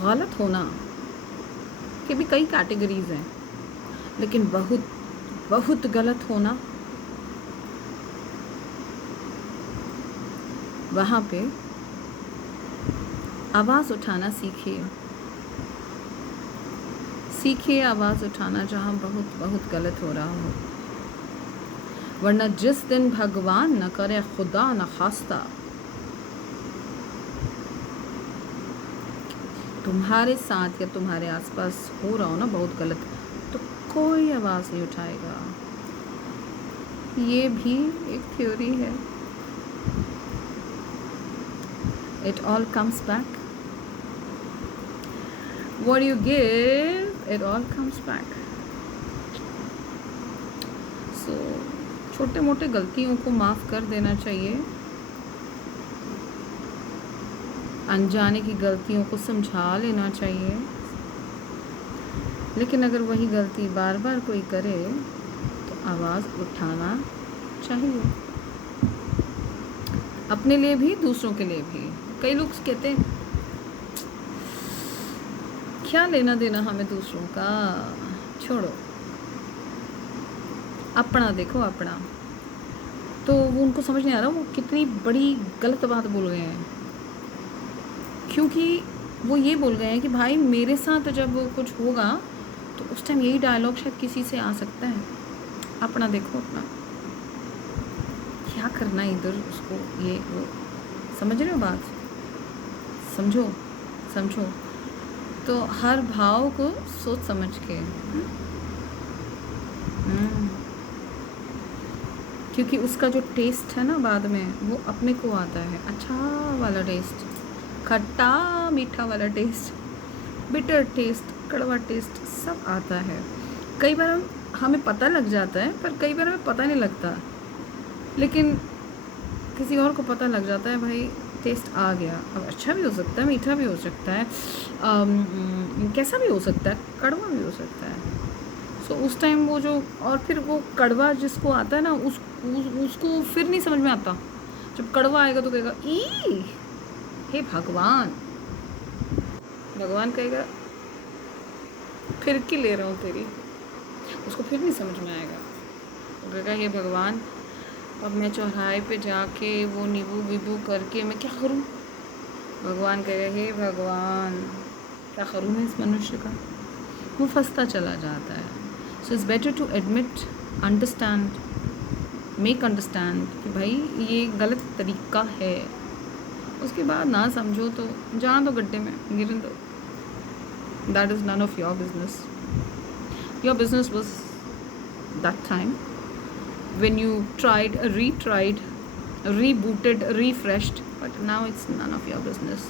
गलत होना के भी कई कैटेगरीज हैं, लेकिन बहुत बहुत गलत होना, वहाँ पे आवाज़ उठाना सीखिए। सीखिए आवाज़ उठाना जहाँ बहुत बहुत गलत हो रहा हो, वरना जिस दिन भगवान न करे, खुदा न खास्ता, तुम्हारे साथ या तुम्हारे आसपास हो रहा हो ना बहुत गलत, तो कोई आवाज़ नहीं उठाएगा। ये भी एक थ्योरी है। It all comes back. What you give, it all comes back. So, छोटे मोटे गलतियों को माफ़ कर देना चाहिए, अनजाने की गलतियों को समझा लेना चाहिए, लेकिन अगर वही गलती बार बार कोई करे तो आवाज़ उठाना चाहिए, अपने लिए भी दूसरों के लिए भी। कई लोग कहते हैं क्या लेना देना हमें दूसरों का, छोड़ो, अपना देखो अपना। तो वो उनको समझ नहीं आ रहा वो कितनी बड़ी गलत बात बोल गए हैं, क्योंकि वो ये बोल गए हैं कि भाई मेरे साथ जब कुछ होगा तो उस टाइम यही डायलॉग शायद किसी से आ सकता है। अपना देखो अपना, क्या करना है इधर उसको, ये वो, समझ रहे हो बात, समझो समझो। तो हर भाव को सोच समझ के, क्योंकि उसका जो टेस्ट है ना बाद में वो अपने को आता है, अच्छा वाला टेस्ट, खट्टा मीठा वाला टेस्ट, बिटर टेस्ट, कड़वा टेस्ट, सब आता है। कई बार हमें पता लग जाता है, पर कई बार हमें पता नहीं लगता, लेकिन किसी और को पता लग जाता है भाई टेस्ट आ गया। अब अच्छा भी हो सकता है, मीठा भी हो सकता है, कैसा भी हो सकता है, कड़वा भी हो सकता है। सो उस टाइम वो जो, और फिर वो कड़वा जिसको आता है ना उसको फिर नहीं समझ में आता। जब कड़वा आएगा तो कहेगा ई, हे भगवान, भगवान कहेगा फिर की ले रहा हूँ तेरी, उसको फिर नहीं समझ में आएगा। वो कहेगा हे भगवान, अब मैं चौराहे पे जाके वो नींबू वीबू करके मैं क्या करूँ। भगवान कहेगा हे भगवान, क्या करूँ मैं इस मनुष्य का। वो फंसता चला जाता है। So it's better to admit, understand, make understand कि भाई ये गलत तरीका है। उसके बाद ना समझो तो जान दो, गड्ढे में गिरने दो। That is none of your business. Your business was that time when you tried, retried, rebooted, refreshed, but now it's none of your business.